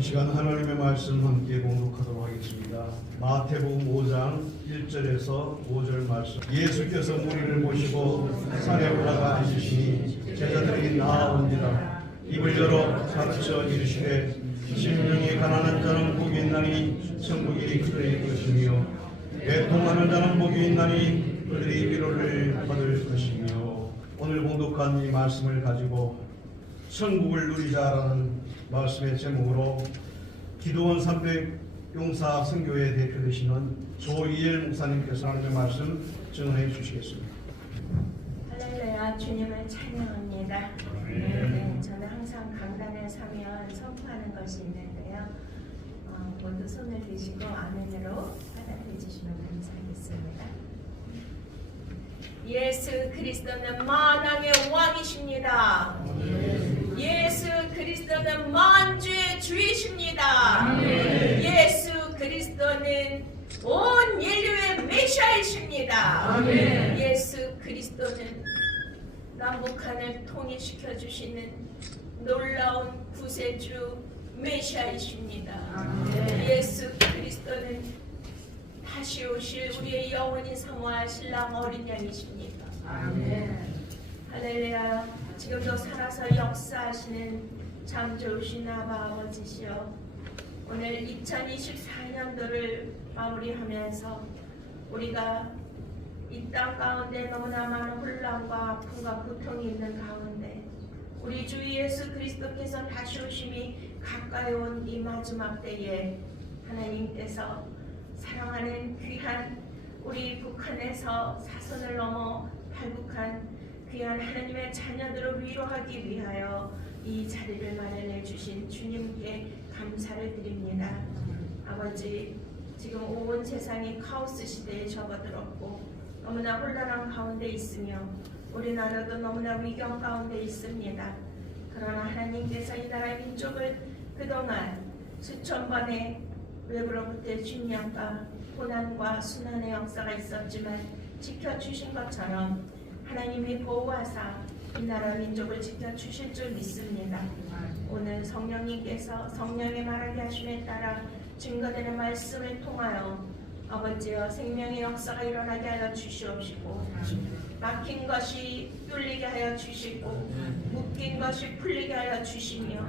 이 시간 하나님의 말씀 함께 봉독하도록 하겠습니다. 마태복음 5장 1절에서 5절 말씀. 예수께서 무리를 모시고 산에 올라가 앉으시니 제자들이 나아온지라. 입을 열어 가르쳐 이르시되 심령이 가난한 자는 복이 있나니 천국이 그들의 것이며 애통하는 자는 복이 있나니 그들이 위로를 받을 것이며. 오늘 봉독한 이 말씀을 가지고 천국을 누리자라는 말씀의 제목으로 기도원 300 용사 선교회 대표 되시는 조이엘 목사님께서 하나님의 말씀 증언해 주시겠습니다. 할렐루야, 주님을 찬양합니다. 네, 저는 항상 강단에 서면 선포하는 것이 있는데요. 모두 손을 드시고 아멘으로 받아들여 주시면 감사하겠습니다. 예수 그리스도는 만왕의 왕이십니다. 예수 그리스도는 만주의 주이십니다. 예수 그리스도는 온 인류의 메시아이십니다. 예수 그리스도는 남북한을 통일시켜 주시는 놀라운 구세주 메시아이십니다. 예수 그리스도는 다시 오실 우리의 영원히 사모할 신랑 어린 양이십니다. 할렐루야. 지금도 살아서 역사하시는 참 좋으신 아버지시여, 오늘 2024년도를 마무리하면서 우리가 이 땅 가운데 너무나 많은 혼란과 아픔과 고통이 있는 가운데 우리 주 예수 그리스도께서 다시 오심이 가까이 온 이 마지막 때에 하나님께서 사랑하는 귀한 우리 북한에서 사선을 넘어 탈북한 귀한 하나님의 자녀들을 위로하기 위하여 이 자리를 마련해 주신 주님께 감사를 드립니다. 아버지, 지금 온 세상이 카오스 시대에 접어들었고 너무나 혼란한 가운데 있으며 우리나라도 너무나 위경 가운데 있습니다. 그러나 하나님께서 이 나라의 민족을 그동안 수천 번의 외부로부터의 침략과 고난과 순환의 역사가 있었지만 지켜주신 것처럼 하나님이 보호하사 이 나라 민족을 지켜주실 줄 믿습니다. 오늘 성령님께서 성령의 말하게 하심에 따라 증거되는 말씀을 통하여 아버지여 생명의 역사가 일어나게 하여 주시옵시고, 막힌 것이 뚫리게 하여 주시고, 묶인 것이 풀리게 하여 주시며,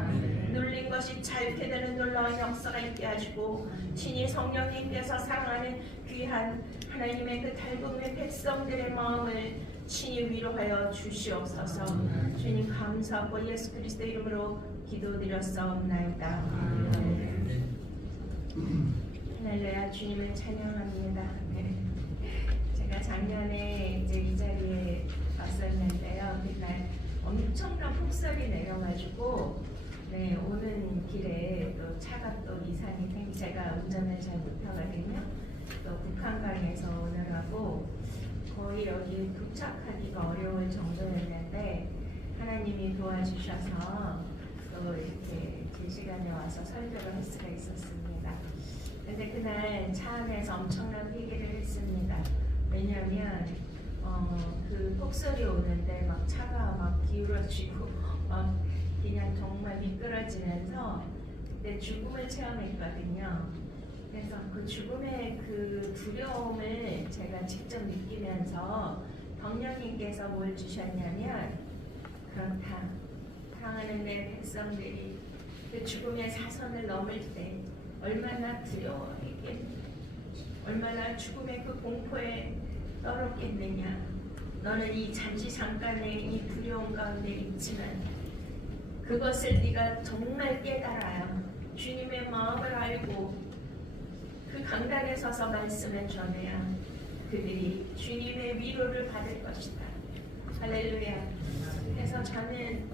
눌린 것이 짧게 되는 놀라운 역사가 있게 하시고, 친히 성령님께서 사랑하는 귀한 하나님의 그 달굼의 백성들의 마음을 친히 위로하여 주시옵소서. 주님 감사하고 예수 그리스도 이름으로 기도드렸사옵나이다. 할렐루야, 주님을 찬양합니다. 제가 작년에 이제 이 자리에 왔었는데요. 그날 엄청난 폭설이 내려가지고 오는 길에 또 차가 또 이상이 생기, 제가 운전을 잘 못하거든요. 또 북한강에서 오느라고 거의 여기 도착하기가 어려울 정도였는데 하나님이 도와주셔서 또 이렇게 제 시간에 와서 설교를 할 수가 있었습니다. 근데 그날 차 안에서 엄청난 회개를 했습니다. 왜냐하면 그 폭설이 오는데 막 차가 막 기울어지고 막 그냥 정말 미끄러지면서 그때 죽음을 체험했거든요. 그래서 그 죽음의 그 두려움을 제가 직접 느끼면서 성령님께서 뭘 주셨냐면, 그렇다, 사랑하는 내 백성들이 그 죽음의 사선을 넘을 때 얼마나 두려워했겠느냐, 얼마나 죽음의 그 공포에 떨었겠느냐. 너는 이 잠시 잠깐의 이 두려움 가운데 있지만 그것을 네가 정말 깨달아야 주님의 마음을 알고 그 강단에 서서 말씀을 전해야 그들이 주님의 위로를 받을 것이다. 할렐루야. 그래서 저는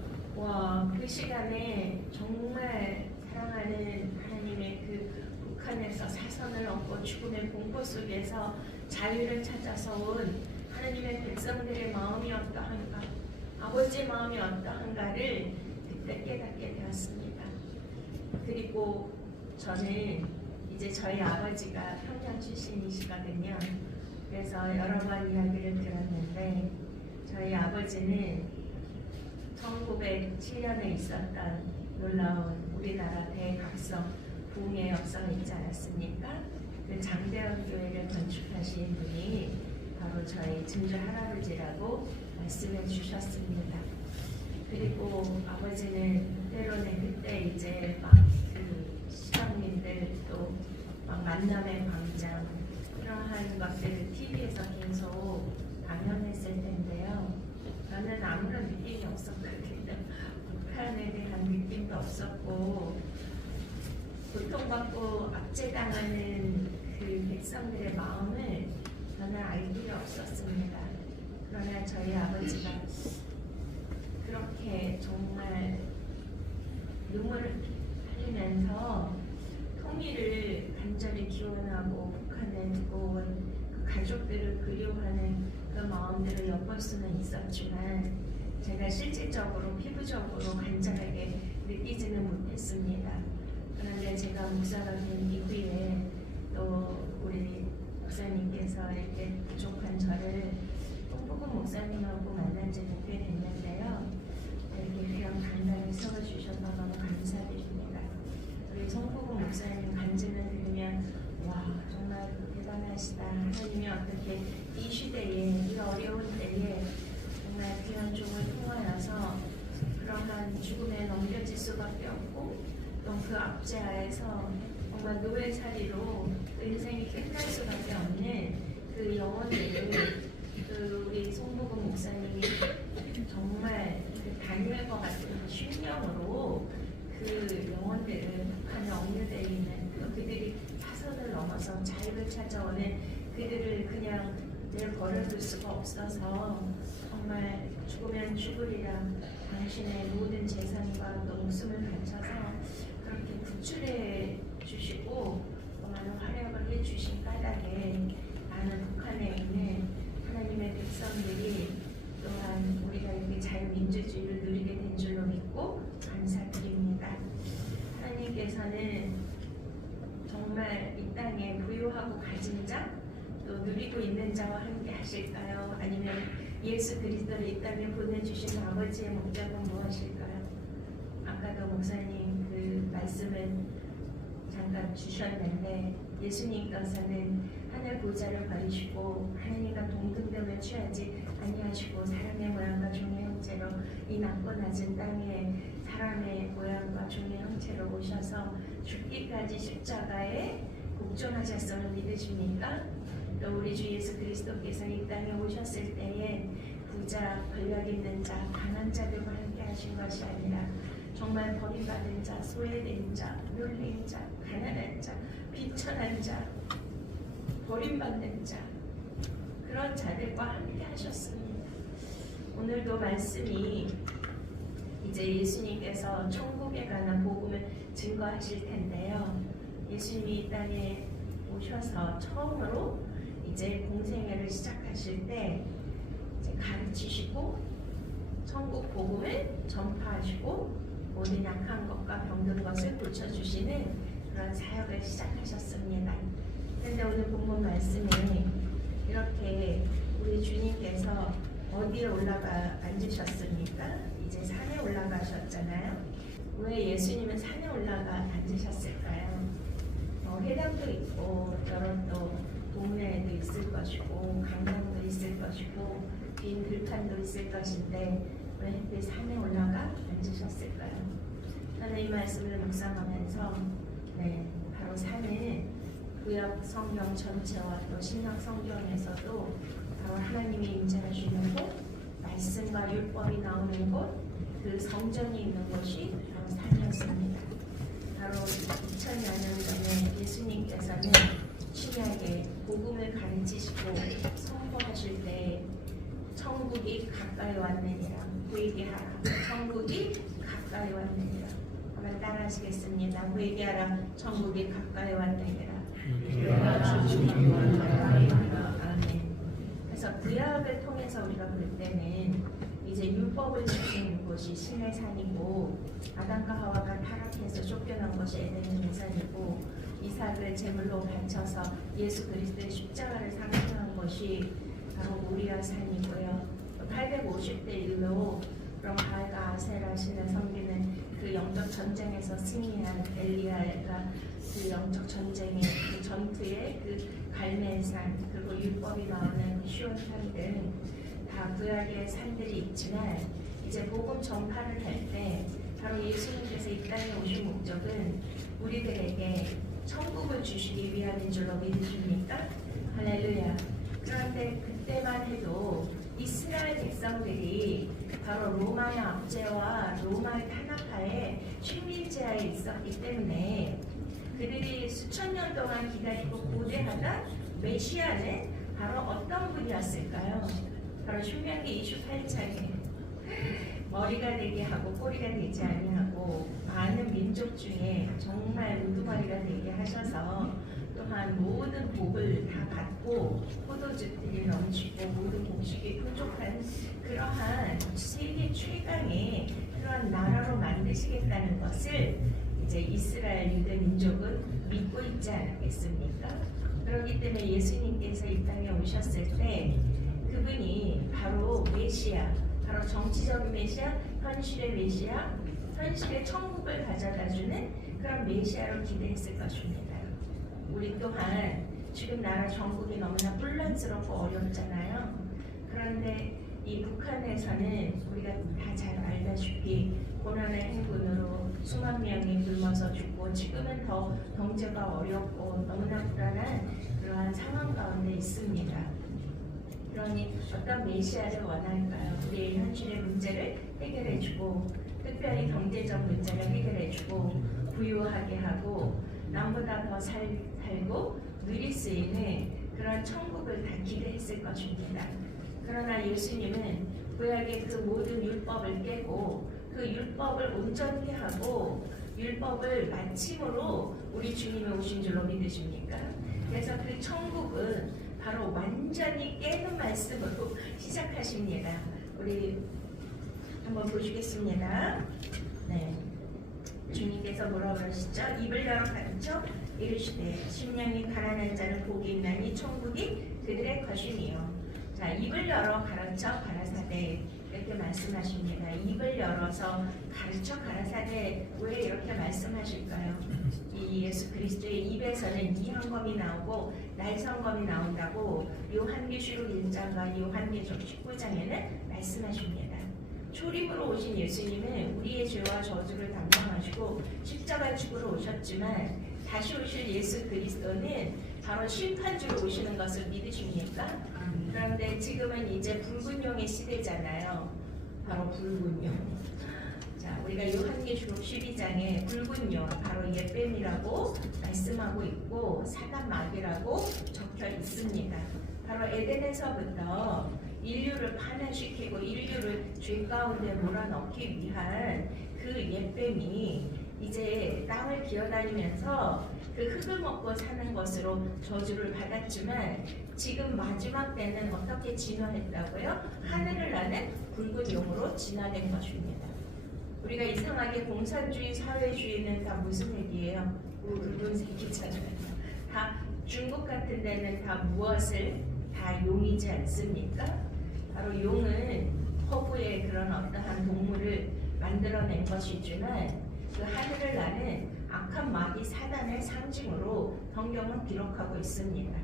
그 시간에 정말 사랑하는 하나님의 그 북한에서 사선을 넘고 죽음의 공포 속에서 자유를 찾아서 온 하나님의 백성들의 마음이 어떠한가, 아버지의 마음이 어떠한가를 그때 깨닫게 되었습니다. 그리고 저는 이제 저희 아버지가 평양 출신이시거든요. 그래서 여러 번 이야기를 들었는데 저희 아버지는 1907년에 있었던 놀라운 우리나라 대각성 부흥의 역사가 있지 않았습니까? 그 장대원 교회를 건축하신 분이 바로 저희 증조 할아버지라고 말씀해 주셨습니다. 그리고 아버지는 때로는 그때 이제 막 그 시장님들 또 막 만남의 광장 그러한 것들을 TV에서 계속 방영했을 텐데요. 저는 아무런 느낌이 없었거든요. 북한에 대한 느낌도 없었고 고통받고 압제당하는 그 백성들의 마음을 저는 알 길이 없었습니다. 그러나 저희 아버지가 그렇게 정말 눈물을 흘리면서 통일을 간절히 기원하고 북한에 두고 온 그 가족들을 그리워하는 그 마음들을 엿볼 수는 있었지만 제가 실질적으로 피부적으로 간절하게 느끼지는 못했습니다. 그런데 제가 목사가 된 이후에 또 우리 목사님께서 이렇게 부족한 저를 홍보근 목사님하고 만난 지 꽤 됐는데요. 이렇게 그냥 당당히 세워주셔서 너무 감사드립니다. 우리 송보근 목사님 간증을 들으면 와 정말 대단하시다. 하나님이 어떻게 이 시대에 이 어려운 때에 정말 귀한 종을 통하여서 그러한 죽음에 넘겨질 수밖에 없고 또 그 압제하에서 정말 노예살이로 그 인생이 끝날 수밖에 없는 그 영혼들을 그 우리 송보근 목사님이 정말 그 다니엘과 같은 신령으로 그 영혼들을 북한에 억류되어 있는 그들이 사선을 넘어서 자유를 찾아오는 그들을 그냥 내버려둘 수가 없어서 정말 죽으면 죽으리라 당신의 모든 재산과 또 목숨을 바쳐서 그렇게 구출해 주시고 또 많은 활약을 해주신 까닭에 많은 북한에 있는 하나님의 백성들이 또한 우리가 이렇게 자유민주주의를 누리게 된 줄로 믿고 감사드립니다. 하나님께서는 정말 이 땅에 부유하고 가진 자, 또 누리고 있는 자와 함께 하실까요? 아니면 예수 그리스도를 이 땅에 보내주신 아버지의 목적은 무엇일까요? 아까도 목사님 그 말씀을 잠깐 주셨는데 예수님께서는 하늘 보좌를 버리시고 하나님과 동등됨을 취하지 아니하시고 사람의 모양과 종의 형체로 이 낮고 낮은 땅에 사람의 모양과 종의 형체로 오셔서 죽기까지 십자가에 복종하셨음을 믿으십니까? 또 우리 주 예수 그리스도께서 이 땅에 오셨을 때에 부자, 권력 있는 자, 강한 자들과 함께 하신 것이 아니라 정말 버림받은 자, 소외된 자, 놀린 자, 가난한 자, 비천한 자, 버림받는 자 그런 자들과 함께 하셨습니다. 오늘도 말씀이 이제 예수님께서 천국에 관한 복음을 증거하실 텐데요. 예수님이 이 땅에 오셔서 처음으로 이제 공생애를 시작하실 때 이제 가르치시고 천국 복음을 전파하시고 모든 약한 것과 병든 것을 고쳐주시는 그런 사역을 시작하셨습니다. 그런데 오늘 본문 말씀에 이렇게 우리 주님께서 어디에 올라가 앉으셨습니까? 이제 산에 올라가셨잖아요. 왜 예수님은 산에 올라가 앉으셨을까요? 회당도 있고 여러 또 동네에도 있을 것이고 강당도 있을 것이고 빈 들판도 있을 것인데 왜 그때 산에 올라가 앉으셨을까요? 저는 이 말씀을 묵상하면서 바로 산은 구약 성경 전체와 또 신약 성경에서도 바로 하나님이 임재하시는 곳, 말씀과 율법이 나오는 곳, 그 성전이 있는 곳이 바로 산이었습니다. 바로 2000여 년 전에 예수님께서는 신약에 복음을 가르치시고 선포하실 때 천국이 가까이 왔느니라 회개하라. 천국이 가까이 왔느니라. 한번 따라하시겠습니다. 회개하라. 천국이 가까이 왔느니라. 아멘. 그래서 구약을 통해서 우리가 볼 때는 이제 율법을 지키는 곳이 신의 산이고 아담과 하와가 타락해서 쫓겨난 것이 에덴의 동산이고 이삭을 제물로 바쳐서 예수 그리스도의 십자가를 상징한 것이 바로 모리아 산이고요. 850대 1로 그럼 바알과 아세라 신을 섬기는 그 영적 전쟁에서 승리한 엘리야가 그 영적 전쟁의 그 전투의 그 갈멜산 그리고 율법이 나오는 시온산 등 다 구약의 산들이 있지만 이제 복음 전파를 할 때 바로 예수님께서 이 땅에 오신 목적은 우리들에게 천국을 주시기 위함인 줄로 믿으십니까? 할렐루야. 그런데 그때만 해도 이스라엘 백성들이 바로 로마의 압제와 로마의 탄압하에 식민지하에 있었기 때문에 그들이 수천 년 동안 기다리고 고대하던 메시아는 바로 어떤 분이었을까요? 바로 신명기 28장에 머리가 되게 하고 꼬리가 되지 아니하고 많은 민족 중에 정말 우두머리가 되게 하셔서 또한 모든 복을 다 받고 포도주들이 넘치고 모든 곡식이 풍족한 그러한 세계 최강의 그런 나라로 만드시겠다는 것을 이제 이스라엘 유대 민족은 믿고 있지 않겠습니까? 그렇기 때문에 예수님께서 이 땅에 오셨을 때 그분이 바로 메시아, 바로 정치적인 메시아, 현실의 메시아, 현실의 천국을 가져다주는 그런 메시아로 기대했을 것입니다. 우리 또한 지금 나라 전국이 너무나 혼란스럽고 어렵잖아요. 그런데 이 북한에서는 우리가 다 잘 알다시피 고난의 행군으로 수만 명이 굶어서 죽고 지금은 더 경제가 어렵고 너무나 불안한 그러한 상황 가운데 있습니다. 그러니 어떤 메시아를 원할까요? 우리의 현실의 문제를 해결해주고 특별히 경제적 문제를 해결해주고 부유하게 하고 남보다 더 살고 누릴 수 있는 그런 천국을 다 기대했을 것입니다. 그러나 예수님은 구약의 그 모든 율법을 깨고 그 율법을 온전히 하고 율법을 마침으로 우리 주님이 오신 줄로 믿으십니까? 그래서 그 천국은 바로 완전히 깨는 말씀으로 시작하십니다. 우리 한번 보시겠습니다. 네. 주님께서 뭐라 그러시죠? 입을 열어 가르쳐 이르시되 심령이 가난한 자는 복이 있나니 천국이 그들의 것이니요. 자, 입을 열어 가르쳐 가라사대 이렇게 말씀하십니다. 입을 열어서 가르쳐 가라사대 왜 이렇게 말씀하실까요? 이 예수 그리스도의 입에서는 이한검이 나오고 날성검이 나온다고 요한계시록 1장과 요한계시록 19장에는 말씀하십니다. 초림으로 오신 예수님은 우리의 죄와 저주를 담당하시고 십자가 죽으러 오셨지만 다시 오실 예수 그리스도는 바로 심판주로 오시는 것을 믿으십니까? 그런데 지금은 이제 붉은 용의 시대잖아요. 바로 붉은 용. 자, 우리가 요한계시록 12장에 붉은 용, 바로 옛뱀이라고 말씀하고 있고 사단 마귀라고 적혀 있습니다. 바로 에덴에서부터 인류를 파멸시키고 인류를 죄 가운데 몰아넣기 위한 그 옛뱀이 이제 땅을 기어다니면서 그 흙을 먹고 사는 것으로 저주를 받았지만 지금 마지막 때는 어떻게 진화했다고요? 하늘을 나는 붉은 용으로 진화된 것입니다. 우리가 이상하게 공산주의, 사회주의는 다 무슨 얘기예요? 붉은 색이잖아요. 다 중국 같은 데는 다 무엇을? 다 용이지 않습니까? 바로 용은 허브의 그런 어떠한 동물을 만들어낸 것이지만 그 하늘을 나는 악한 마귀 사단의 상징으로 성경은 기록하고 있습니다.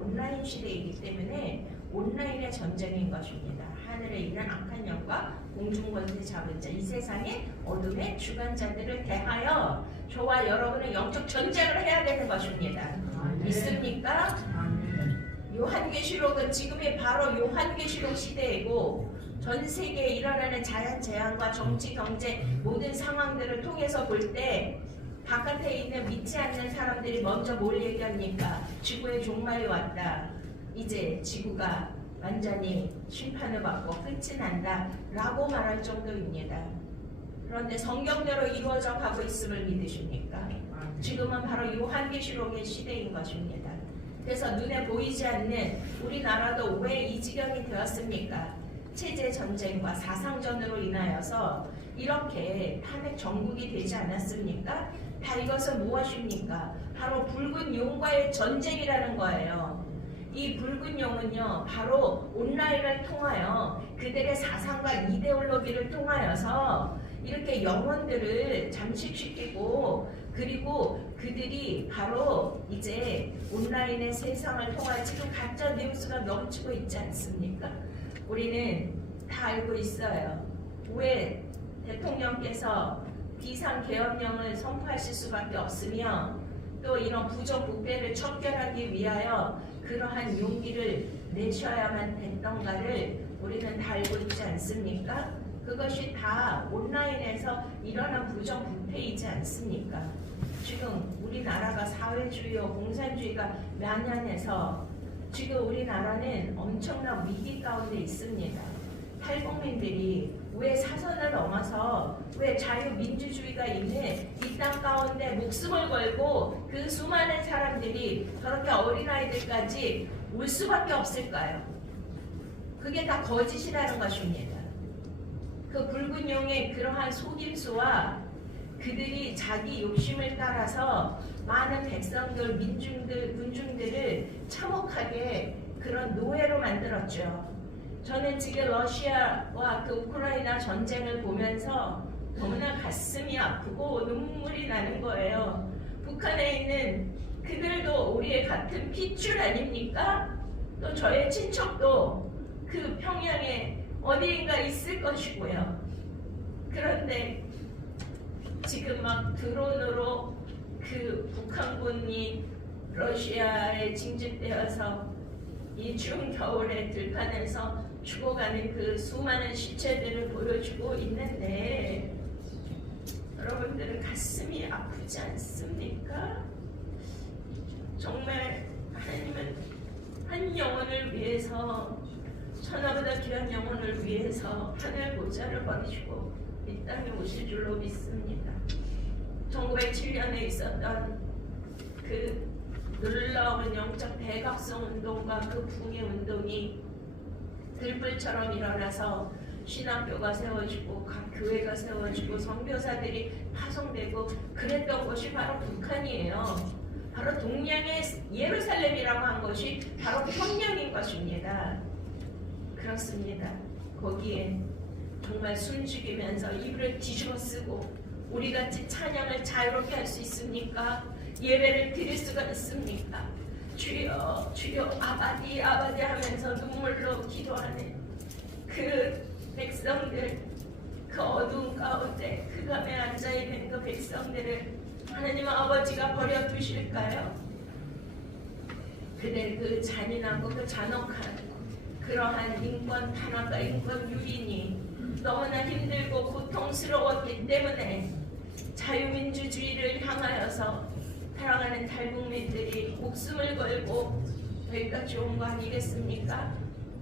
온라인 시대이기 때문에 온라인의 전쟁인 것입니다. 하늘에 있는 악한 영과 공중권세 잡은 자, 이 세상의 어둠의 주관자들을 대하여 저와 여러분은 영적 전쟁을 해야 되는 것입니다. 믿습니까? 요한계시록은 지금이 바로 요한계시록 시대이고 전 세계에 일어나는 자연재앙과 정치, 경제 모든 상황들을 통해서 볼 때 바깥에 있는 믿지 않는 사람들이 먼저 뭘 얘기합니까? 지구의 종말이 왔다. 이제 지구가 완전히 심판을 받고 끝이 난다 라고 말할 정도입니다. 그런데 성경대로 이루어져 가고 있음을 믿으십니까? 지금은 바로 요한계시록의 시대인 것입니다. 그래서 눈에 보이지 않는 우리나라도 왜 이 지경이 되었습니까? 체제 전쟁과 사상전으로 인하여서 이렇게 탄핵 정국이 되지 않았습니까? 다 이것은 무엇입니까? 바로 붉은 용과의 전쟁이라는 거예요. 이 붉은 용은요, 바로 온라인을 통하여 그들의 사상과 이데올로기를 통하여서 이렇게 영혼들을 잠식시키고 그리고 그들이 바로 이제 온라인의 세상을 통한 지금 가짜 뉴스가 넘치고 있지 않습니까? 우리는 다 알고 있어요. 왜 대통령께서 비상계엄령을 선포하실 수밖에 없으며 또 이런 부정부패를 척결하기 위하여 그러한 용기를 내셔야만 됐던가를 우리는 다 알고 있지 않습니까? 그것이 다 온라인에서 일어난 부정부패이지 않습니까? 지금 우리나라가 사회주의와 공산주의가 만연해서 지금 우리나라는 엄청난 위기 가운데 있습니다. 탈북민들이 왜 사선을 넘어서 왜 자유민주주의가 있는 이 땅 가운데 목숨을 걸고 그 수많은 사람들이 저렇게 어린아이들까지 올 수밖에 없을까요? 그게 다 거짓이라는 것입니다. 그 붉은 용의 그러한 속임수와 그들이 자기 욕심을 따라서 많은 백성들, 민중들, 군중들을 참혹하게 그런 노예로 만들었죠. 저는 지금 러시아와 그 우크라이나 전쟁을 보면서 너무나 가슴이 아프고 눈물이 나는 거예요. 북한에 있는 그들도 우리의 같은 핏줄 아닙니까? 또 저의 친척도 그 평양에 어디인가 있을 것이고요. 그런데 지금 막 드론으로 그 북한군이 러시아에 징집되어서 이 추운 겨울에 들판에서 죽어가는 그 수많은 시체들을 보여주고 있는데 여러분들은 가슴이 아프지 않습니까? 정말 하나님은 한 영혼을 위해서 천하보다 귀한 영혼을 위해서 하늘 보좌를 버리시고 이 땅에 오실 줄로 믿습니다. 1907년에 있었던 그 놀라운 영적 대각성 운동과 그 붕의 운동이 들불처럼 일어나서 신학교가 세워지고 각 교회가 세워지고 선교사들이 파송되고 그랬던 곳이 바로 북한이에요. 바로 동양의 예루살렘이라고 한 것이 바로 평양인 것입니다. 그렇습니다. 거기에 정말 숨죽이면서 이불을 뒤집어 쓰고 우리같이 찬양을 자유롭게 할 수 있습니까? 예배를 드릴 수가 있습니까? 주여 주여 아바디 아바디 하면서 눈물로 기도하는 그 백성들, 그 어두운 가운데 그 감에 앉아있는 그 백성들을 하나님 아버지가 버려두실까요? 그대 그 잔인하고 그 잔혹한 그러한 인권 탄압과 인권 유린이 너무나 힘들고 고통스러웠기 때문에 자유민주주의를 향하여서 사랑하는 탈북민들이 목숨을 걸고 여기까지 온 거 아니겠습니까?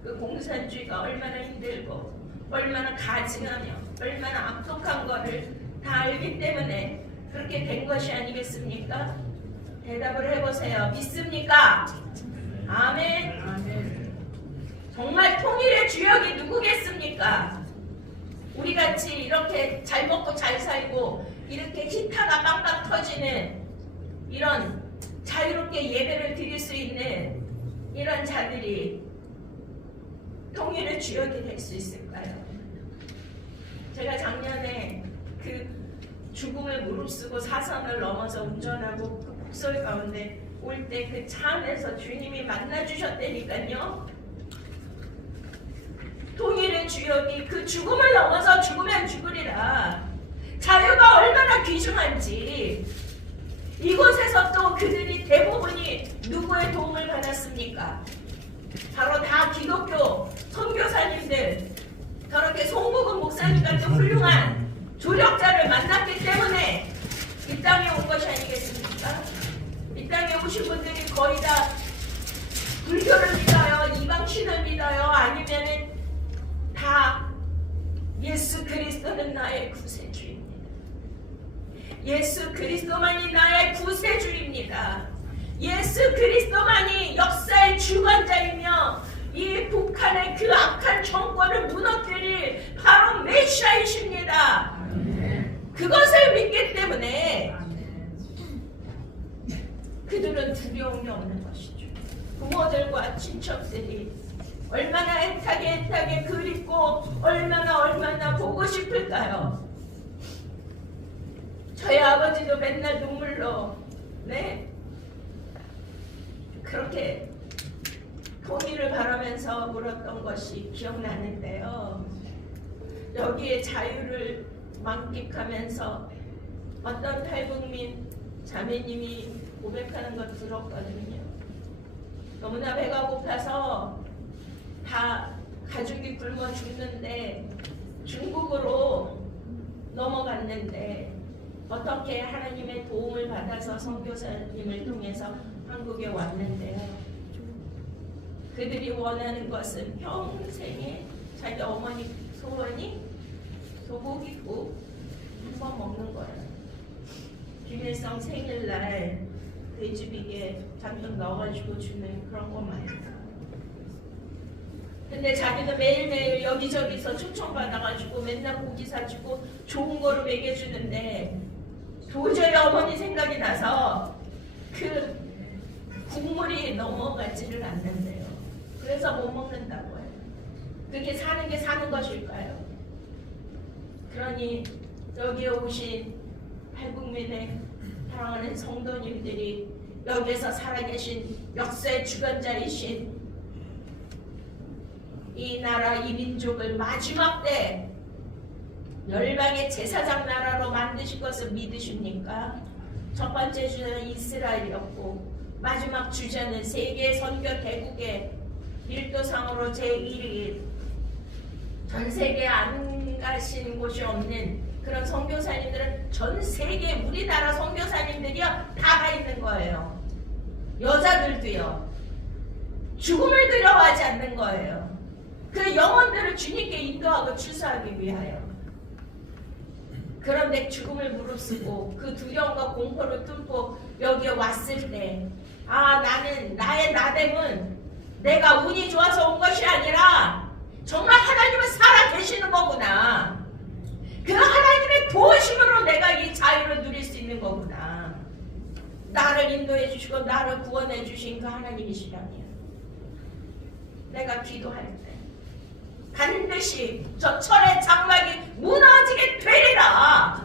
그 공산주의가 얼마나 힘들고 얼마나 가증하며 얼마나 악독한 거를 다 알기 때문에 그렇게 된 것이 아니겠습니까? 대답을 해보세요. 믿습니까? 아멘. 아멘. 정말 통일의 주역이 누구겠습니까? 우리같이 이렇게 잘 먹고 잘 살고 이렇게 기타가 빵빵 터지는 이런 자유롭게 예배를 드릴 수 있는 이런 자들이 통일의 주역이 될 수 있을까요? 제가 작년에 그 죽음을 무릅쓰고 사선을 넘어서 운전하고 그 폭설 가운데 올 때 그 차 안에서 주님이 만나주셨다니까요. 통일의 주역이 그 죽음을 넘어서 죽으면 죽으리라. 자유가 얼마나 귀중한지. 이곳에서 또 그들이 대부분이 누구의 도움을 받았습니까? 바로 다 기독교 선교사님들, 저렇게 송국은 목사님 같은 훌륭한 조력자를 만났기 때문에 이 땅에 온 것이 아니겠습니까? 이 땅에 오신 분들이 거의 다 불교를 믿어요, 이방신을 믿어요, 아니면은 다 예수 그리스도는 나의 구세주입니다. 예수 그리스도만이 나의 구세주입니다. 예수 그리스도만이 역사의 주관자이며 이 북한의 그 악한 정권을 무너뜨릴 바로 메시아이십니다. 그것을 믿기 때문에 그들은 두려움이 없는 것이죠. 부모들과 친척들이 얼마나 애타게 그립고 얼마나 보고 싶을까요? 저희 아버지도 맨날 눈물로 네 그렇게 통일을 바라면서 울었던 것이 기억나는데요. 여기에 자유를 만끽하면서 어떤 탈북민 자매님이 고백하는 것 들었거든요. 너무나 배가 고파서 다 가족이 굶어 죽는데 중국으로 넘어갔는데 어떻게 하나님의 도움을 받아서 선교사님을 통해서 한국에 왔는데요. 그들이 원하는 것은 평생에 자기 어머니 소원이 소고기국 한번 먹는 거예요. 김일성 생일날 돼지비계 잔뜩 넣어가지고 주는 그런 것만요. 근데 자기는 매일매일 여기저기서 초청받아가지고 맨날 고기 사주고 좋은 거로 먹여주는데 도저히 어머니 생각이 나서 그 국물이 넘어가지를 않는데요. 그래서 못 먹는다고 해요. 그렇게 사는 게 사는 것일까요? 그러니 여기에 오신 탈북민의 사랑하는 성도님들이 여기에서 살아계신 역사의 주관자이신 이 나라 이 민족을 마지막 때 열방의 제사장 나라로 만드실 것을 믿으십니까? 첫 번째 주자는 이스라엘이었고 마지막 주자는 세계 선교 대국의 일도상으로 제1위 전 세계에 안 가신 곳이 없는 그런 선교사님들은 전 세계 우리나라 선교사님들이요 다 가 있는 거예요. 여자들도요. 죽음을 두려워하지 않는 거예요. 그 영혼들을 주님께 인도하고 추수하기 위하여. 그런데 죽음을 무릅쓰고 그 두려움과 공포를 뚫고 여기에 왔을 때 나는 나의 나됨은 내가 운이 좋아서 온 것이 아니라 정말 하나님은 살아 계시는 거구나. 그 하나님의 도우심으로 내가 이 자유를 누릴 수 있는 거구나. 나를 인도해 주시고 나를 구원해 주신 그 하나님이시라면 내가 기도할 때 반드시 저 철의 장막이 무너지게 되리라.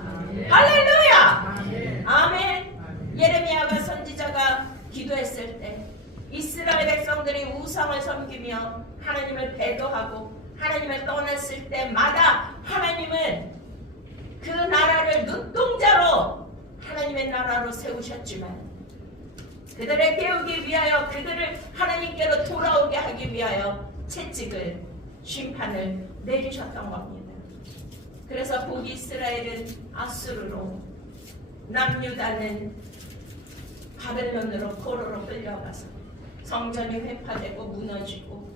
할렐루야. 아멘. 예레미야가 선지자가 기도했을 때 이스라엘 백성들이 우상을 섬기며 하나님을 배도하고 하나님을 떠났을 때마다 하나님은 그 나라를 눈동자로 하나님의 나라로 세우셨지만 그들을 깨우기 위하여 그들을 하나님께로 돌아오게 하기 위하여 채찍을 심판을 내리셨던 겁니다. 그래서 북이스라엘은 아수르로 남유다는 바벨론으로 포로로 끌려가서 성전이 회파되고 무너지고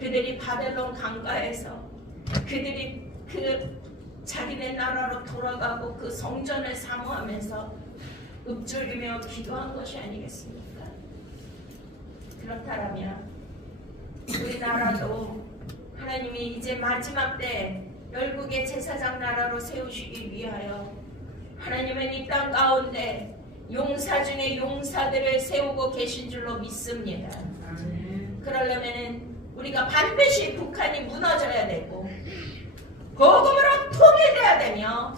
그들이 바벨론 강가에서 그들이 그 자기네 나라로 돌아가고 그 성전을 사모하면서 읊조리며 기도한 것이 아니겠습니까? 그렇다면 우리나라도 하나님이 이제 마지막 때 열국의 제사장 나라로 세우시기 위하여 하나님은 이 땅 가운데 용사 중에 용사들을 세우고 계신 줄로 믿습니다. 그러려면 우리가 반드시 북한이 무너져야 되고 복음으로 통일돼야 되며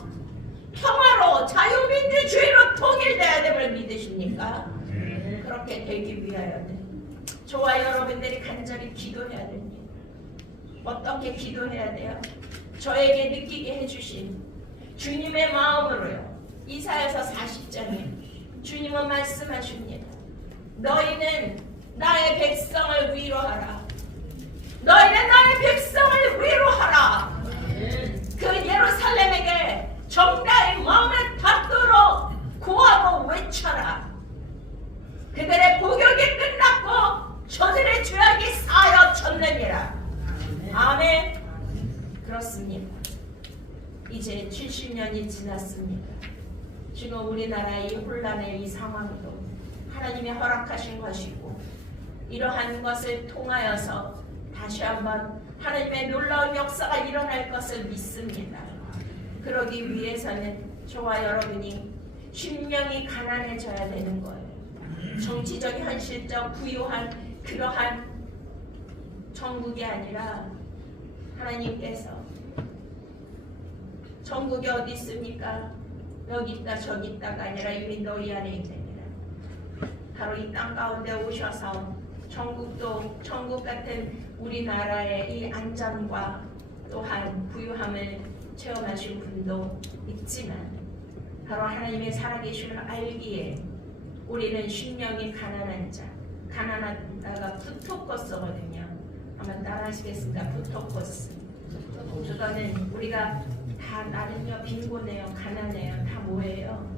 평화로 자유민주주의로 통일돼야 됨을 믿으십니까? 그렇게 되기 위하여는 저와 여러분들이 간절히 기도해야 됩니다. 어떻게 기도해야 돼요? 저에게 느끼게 해주신 주님의 마음으로요. 이사야서 40장에 주님은 말씀하십니다. 너희는 나의 백성을 위로하라. 너희는 나의 백성을 위로하라. 그 예루살렘에게 정다의 마음을 닿도록 구하고 외쳐라. 그들의 복역이 끝났고 저들의 죄악이 사여졌느니라. 아멘. 그렇습니다. 이제 70년이 지났습니다. 지금 우리나라의 이 혼란의 이 상황도 하나님이 허락하신 것이고 이러한 것을 통하여서 다시 한번 하나님의 놀라운 역사가 일어날 것을 믿습니다. 그러기 위해서는 저와 여러분이 심령이 가난해져야 되는 거예요. 정치적 현실적 부유한 그러한 천국이 아니라 하나님께서 천국이 어디 있습니까? 여기 있다 저기 있다가 아니라 이미 너희 안에 있습니다. 바로 이 땅 가운데 오셔서 천국도 천국 같은 우리나라의 이 안전과 또한 부유함을 체험하신 분도 있지만 바로 하나님의 살아계심을 알기에 우리는 심령이 가난한 자, 가난하다가 푸토코스거든요. 한번 따라하시겠습니까? 푸토코스. 그거는 우리가 다 나는요 빈곤해요, 가난해요, 다 뭐예요?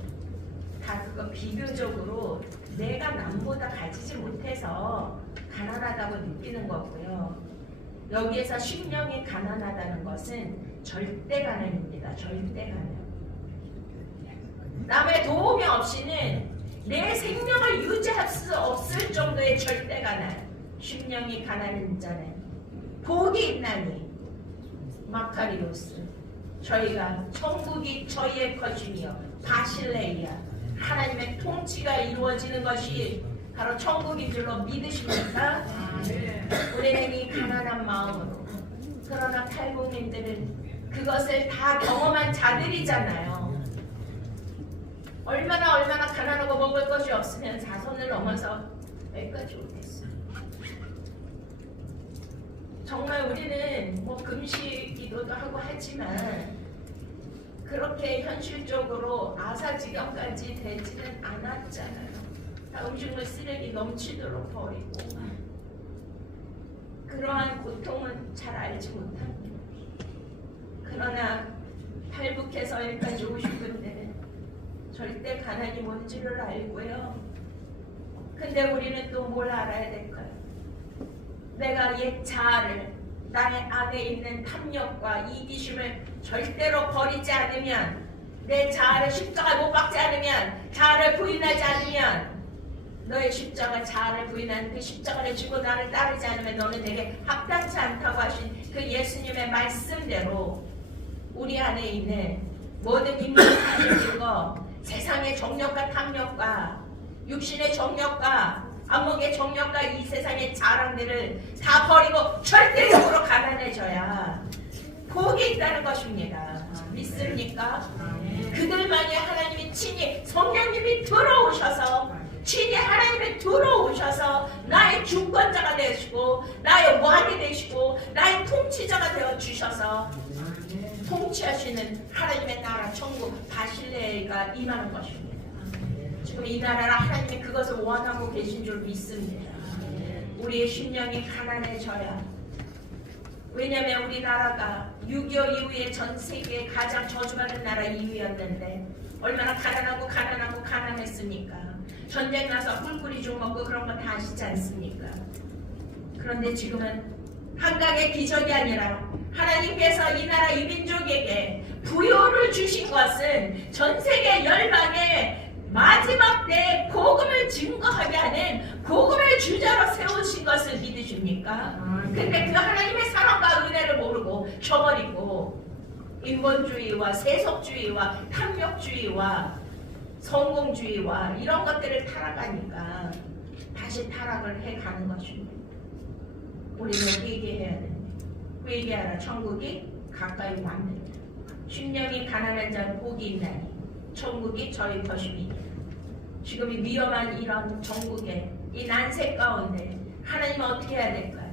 다 그거 비교적으로 내가 남보다 가지지 못해서 가난하다고 느끼는 거고요. 여기에서 심령이 가난하다는 것은 절대 가난입니다. 절대 가난. 남의 도움이 없이는 내 생명을 유지할 수 없을 정도의 절대 가난. 심령이 가난한 자는 복이 있나니 마카리오스. 저희가 천국이 저희의 것이며 바실레이아 하나님의 통치가 이루어지는 것이 바로 천국인 줄로 믿으십니까? 우리는 이 가난한 마음으로 그러나 탈북민들은 그것을 다 경험한 자들이잖아요. 얼마나 가난하고 먹을 것이 없으면 사선을 넘어서 여기까지 오겠어. 정말 우리는 뭐 금식 기도도 하고 하지만 그렇게 현실적으로 아사지경까지 되지는 않았잖아요. 다 음식물 쓰레기 넘치도록 버리고 그러한 고통은 잘 알지 못합니다. 그러나 탈북해서 여기까지 오신 분들은 절대 가난이 뭔지를 알고요. 근데 우리는 또 뭘 알아야 될까요? 내가 옛 자아를 나의 안에 있는 탐욕과 이기심을 절대로 버리지 않으면 내 자아를 십자가에 못 박지 않으면 자아를 부인하지 않으면 너의 십자가 자아를 부인한 그 십자가를 지고 나를 따르지 않으면 너는 내게 합당치 않다고 하신 그 예수님의 말씀대로 우리 안에 있는 모든 인간을 가지고 세상의 정욕과 탐욕과 육신의 정욕과 안목의 정욕과 이 세상의 자랑들을 다 버리고 절대적으로 가난해져야 복이 있다는 것입니다. 믿습니까? 그들만이 하나님이 친히 성령님이 들어오셔서 친히 하나님이 들어오셔서 나의 주권자가 되시고 나의 왕이 되시고 나의 통치자가 되어주셔서 통치하시는 하나님의 나라 천국 바실레가 임하는 것입니다. 지금 이 나라라 하나님이 그것을 원하고 계신 줄 믿습니다. 우리의 심령이 가난해져야. 왜냐하면 우리나라가 6.25 이후에 전 세계에 가장 저주받은 나라 2위였는데 얼마나 가난했습니까? 전쟁 나서 꿀꿀이 죽 먹고 그런 거 다 아시지 않습니까? 그런데 지금은 한강의 기적이 아니라 하나님께서 이 나라 이 민족에게 부요를 주신 것은 전 세계 열방에 마지막 때 복음을 증거하게 하는 복음의 주자로 세우신 것을 믿으십니까? 근데 그 하나님의 사랑과 은혜를 모르고 쳐버리고 인본주의와 세속주의와 탐욕주의와 성공주의와 이런 것들을 타락하니까 다시 타락을 해가는 것입니다. 우리는 회개해야 됩니다. 회개하라. 천국이 가까이 왔느니라. 심령이 가난한 자는 복이 있나니 천국이 저희 것입니다. 지금 이 위험한 이런 전국에 이 난세 가운데 하나님은 어떻게 해야 될까요?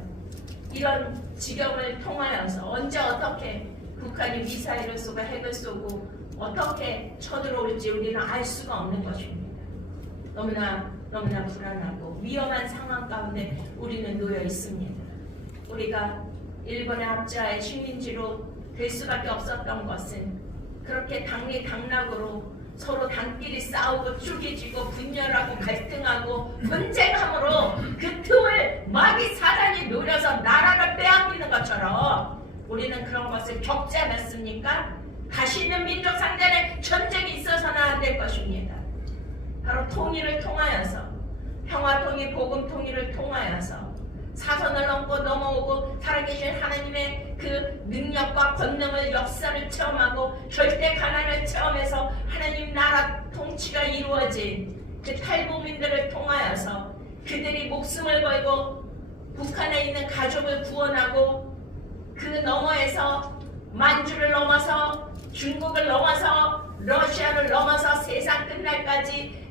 이런 지경을 통하여서 언제 어떻게 북한이 미사일을 쏘고 핵을 쏘고 어떻게 쳐들어올지 우리는 알 수가 없는 것입니다. 너무나 불안하고 위험한 상황 가운데 우리는 놓여 있습니다. 우리가 일본의 압제하에 식민지로 될 수밖에 없었던 것은 그렇게 당락으로 서로 단끼리 싸우고 쪼개지고 분열하고 갈등하고 분쟁함으로 그 틈을 마귀 사단이 노려서 나라를 빼앗기는 것처럼 우리는 그런 것을 겪지 않았습니까? 다시 있는 민족 상대는 전쟁이 있어서는 안 될 것입니다. 바로 통일을 통하여서 평화 통일, 복음 통일을 통하여서 사선을 넘고 넘어오고 살아계신 하나님의 그 능력과 권능을 역사를 체험하고 절대 가난을 체험해서 하나님 나라 통치가 이루어진 그 탈북민들을 통하여서 그들이 목숨을 걸고 북한에 있는 가족을 구원하고 그 너머에서 만주를 넘어서 중국을 넘어서 러시아를 넘어서 세상 끝날까지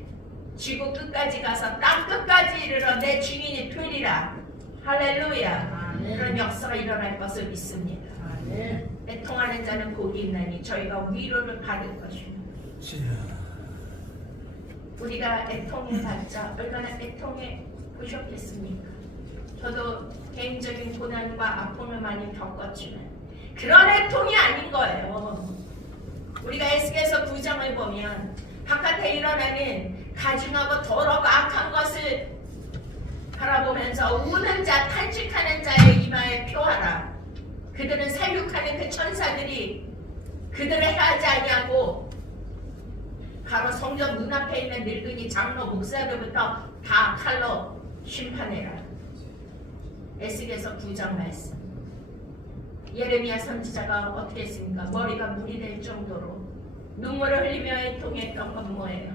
지구 끝까지 가서 땅 끝까지 이르러 내 증인이 되리라. 할렐루야. 그런 역사가 일어날 것을 믿습니다. 애통하는 자는 복이 있나니 저희가 위로를 받을 것입니다. 우리가 애통해 봤자 얼마나 애통해 보셨겠습니까? 저도 개인적인 고난과 아픔을 많이 겪었지만 그런 애통이 아닌 거예요. 우리가 에스겔서 9장을 보면 바깥에 일어나는 가증하고 더럽고 악한 것을 바라보면서 우는 자, 탄식하는 자의 이마에 표하라. 그들은 살육하는 그 천사들이 그들을 해하지 아니하고 바로 성전 문 앞에 있는 늙은이 장로 목사들부터 다 칼로 심판해라. 에스겔서 9장 말씀. 예레미야 선지자가 어떻게 했습니까? 머리가 물이 될 정도로 눈물을 흘리며 애통했던 건 뭐예요?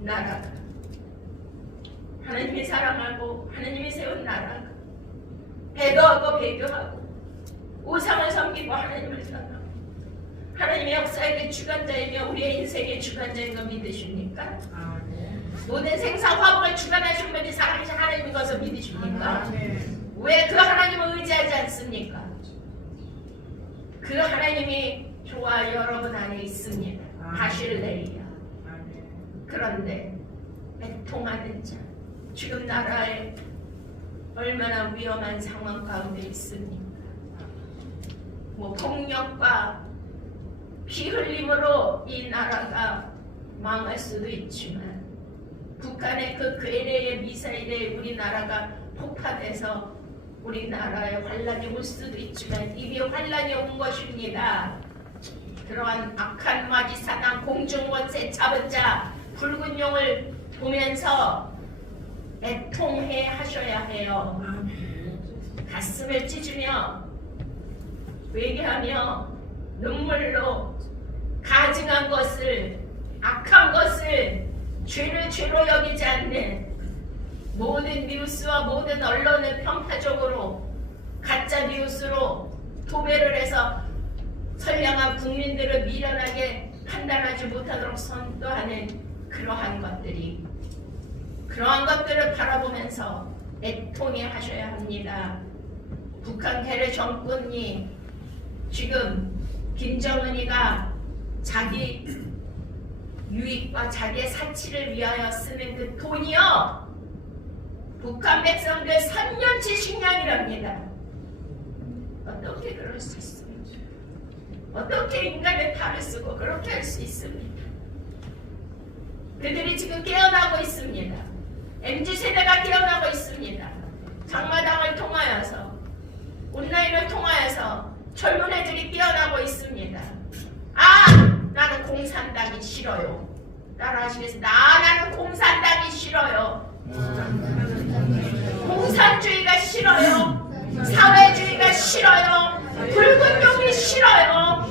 나라가 하나님이 사랑하고 하나님이 세운 나라가 배도하고 배교하고 우상을 섬기고 하나님을 떠나고 하나님의 역사의 주관자이며 우리의 인생의 주관자인 거 믿으십니까? 모든 생사 화복을 주관하신 분이 살아계신 하나님인 것을 믿으십니까? 왜 그 하나님을 의지하지 않습니까? 그 하나님이 저와 여러분 안에 있습니다. 바실레이야. 그런데 애통하는 자, 지금 나라에 얼마나 위험한 상황 가운데 있습니까? 뭐 폭력과 피 흘림으로 이 나라가 망할 수도 있지만 북한의 그 괴뢰의 미사일에 우리나라가 폭파돼서 우리나라에 환란이 올 수도 있지만 이미 환란이 온 것입니다. 그러한 악한 마귀 사단 공중권세 잡은 자 붉은 용을 보면서 애통해 하셔야 해요. 가슴을 찢으며 회개하며 눈물로 가증한 것을 악한 것을 죄를 죄로 여기지 않는 모든 뉴스와 모든 언론을 평파적으로 가짜 뉴스로 도배를 해서 선량한 국민들을 미련하게 판단하지 못하도록 선도하는 그러한 것들을 바라보면서 애통해 하셔야 합니다. 북한 괴뢰 정권이 지금 김정은이가 자기 유익과 자기의 사치를 위하여 쓰는 그 돈이요 북한 백성들 3년치 식량이랍니다. 어떻게 그럴 수 있습니까? 어떻게 인간의 탈을 쓰고 그렇게 할 수 있습니까? 그들이 지금 깨어나고 있습니다. MZ세대가 깨어나고 있습니다. 장마당을 통하여서 온라인을 통하여서 젊은 애들이 깨어나고 있습니다. 나는 공산당이 싫어요. 따라하시겠습니다. 나는 공산당이 싫어요. 공산주의가 싫어요. 사회주의가 싫어요. 붉은 용이 싫어요.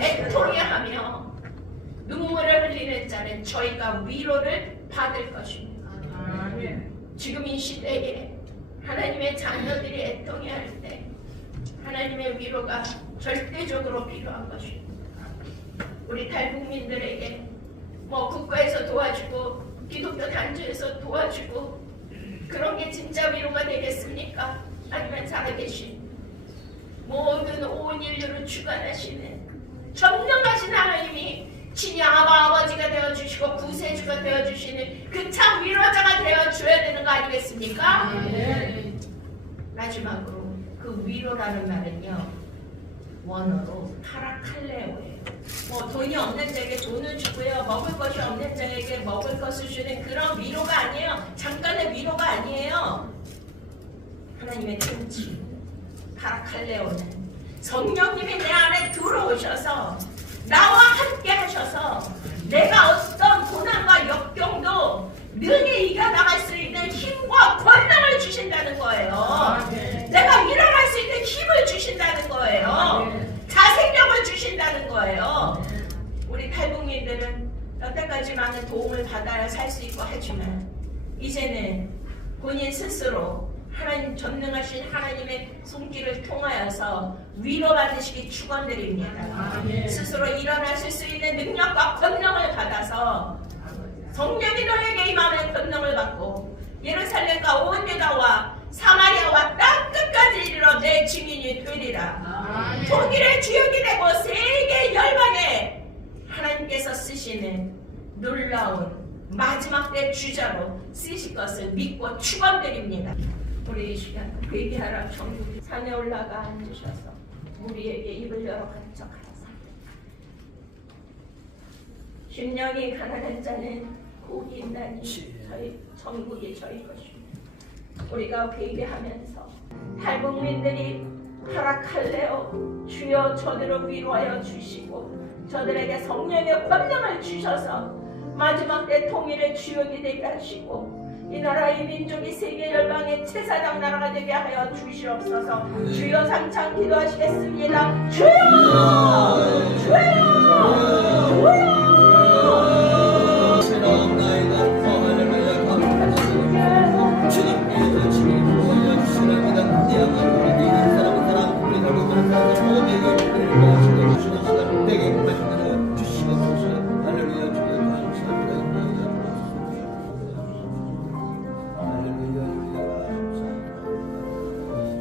애통해 하며 눈물을 흘리는 자는 저희가 위로를 받을 것입니다. 지금 이 시대에 하나님의 자녀들이 애통해 할 때 하나님의 위로가 절대적으로 필요한 것입니다. 우리 탈북민들에게 국가에서 도와주고 기독교 단체에서 도와주고 그런 게 진짜 위로가 되겠습니까? 아니면 살아계신 모든 온 인류를 주관하시는 전능하신 하나님이 친히 아버지가 되어주시고 구세주가 되어주시는 그 참 위로자가 되어줘야 되는 거 아니겠습니까? 마지막으로 그 위로라는 말은요 원어로 파라칼레오예요. 돈이 없는 자에게 돈을 주고요 먹을 것이 없는 자에게 먹을 것을 주는 그런 위로가 아니에요. 잠깐의 위로가 아니에요. 하나님의 통치 파라칼레오는 성령님이 내 안에 들어오셔서 나와 함께 하셔서 내가 어떤 고난과 역경도 능히 이겨나갈 수 있는 힘과 권능을 주신다는 거예요. 내가 일어날 수 있는 힘을 주신다는 거예요. 자생력을 주신다는 거예요. 우리 탈북민들은 여태까지 많은 도움을 받아야 살 수 있고 하지만 이제는 본인 스스로 하나님 전능하신 하나님의 손길을 통하여서 위로받으시기 축원드립니다. 스스로 일어나실 수 있는 능력과 권능을 받아서 성령이 너에게 임하는 권능을 받고 예루살렘과 온 유다와 사마리아와 땅 끝까지 이르러 내 증인이 되리라. 통일의 주역이 되고 세계 열방에 하나님께서 쓰시는 놀라운 마지막 때 주자로 쓰실 것을 믿고 축원드립니다. 우리 이 시간 회개하라 천국이 산에 올라가 앉으셔서 우리에게 입을 열어 간척하사 심령이 가난한 자는 복이 있나니 저희 천국이 저희 것입니다. 우리가 회개하면서 탈북민들이 하락할래요 주여 저들을 위로하여 주시고 저들에게 성령의 권능을 주셔서 마지막 때 통일의 주역이 되게 하시고 이 나라 이 민족이 세계 열방의 제사장 나라가 되게 하여 주시옵소서. 주여 삼창 기도하시겠습니다. 주여 주여 주여 주님께서 주님 보여주시는 믿음